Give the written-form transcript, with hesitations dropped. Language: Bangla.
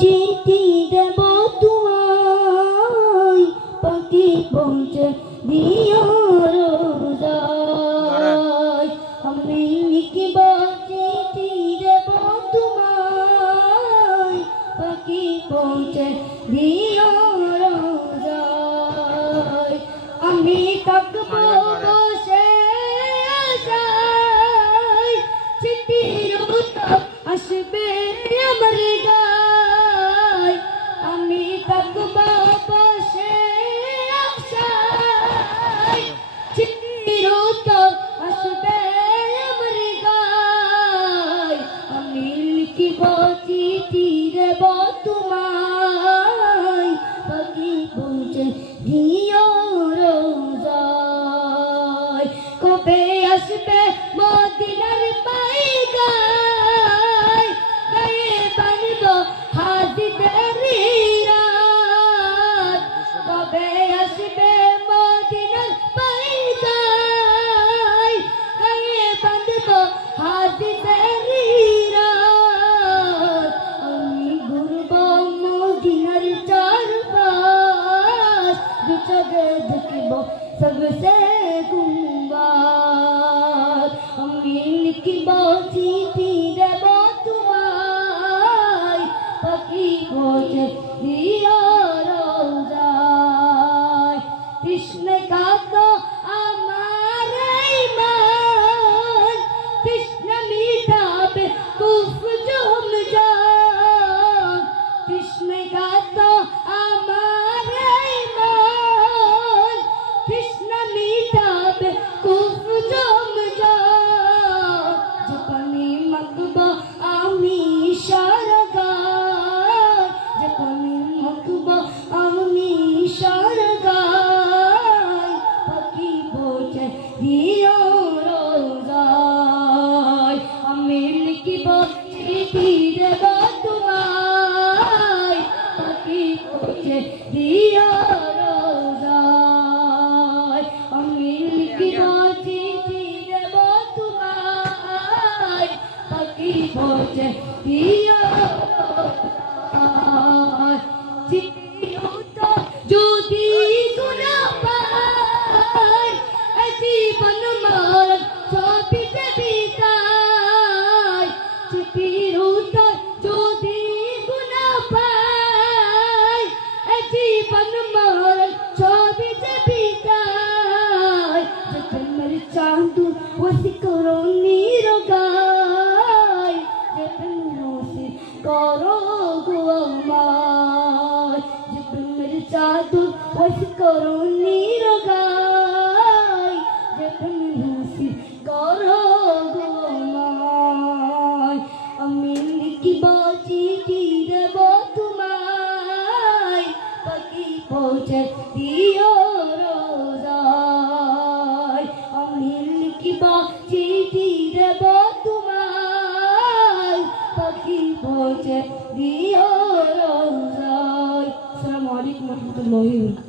চিঠি দেব তোমায়, পাখি পৌঁছে দিও রোজায়। আমি লিখিব চিঠি দেব তোমায়, পাখি পৌঁছে দিও রোজায়। আমি থাকবো বসে আশায়, চিঠির উত্তর আসবে আমার গায়। আমি থাকবো বসে আশায়, চিঠির উত্তর আসবে আমার গায়। আমি লিখিব চিঠি দেব তোমায়, পাখি পৌঁছে দিও রোজায়। কবে আসবে মদিনার পাইগায়, গায়ে বানব হাজিদের রাত। কবে আসবে মদিনার পাইগায়, গায়ে বানব হাজিদের রাত। আমি ঘুরব মদিনার চারপাশ, দু চোখে দেখব সবসে গুম্বাদ। আমি লিখিব চিঠি দেব তোমায়, পাখি পৌঁছে দিও রোজায়। কৃষ্ণে কাঁদো আমার এই মন, কৃষ্ণ মিটাবে কুফর জান। কৃষ্ণে কাঁদো আমার এই মন, কৃষ্ণ মিটাবে কুফর জান। যখনই মাখব আমি সারগায়, যখনই মাখব আমি সারগায়, পাখি পৌঁছে দিও রোজায়। আমি লিখিব চিঠি দেব তোমায়, পাখি পৌঁছে দিও রোজায়। আমি লিখিব চিঠি দেব তোমায়, পাখি পৌঁছে দিও রোজায়। চিঠির উত্তর যদি গুনা পাই, জীবন মরণ সবিতে বিদায়। চিঠির উত্তর যদি গুনা পাই, জীবন মরণ সবিতে বিদায়। জন্মের চাঁদ ওসি করো নিরগায়, জন্মের করো গো আমায়। জন্মের চাঁদ ওসি করো নিরগায়, জন্মের করো গো আমায়। আমি লিখিব চিঠি দেব তোমায়, পাখি পৌঁছে দিও রোজায়। আমি লিখিব চিঠি দেব তোমায়, পাখি পৌঁছে দিও রোজায়। আসসালামু আলাইকুম ওয়া রাহমাতুল্লাহি ওয়া বারাকাতুহু।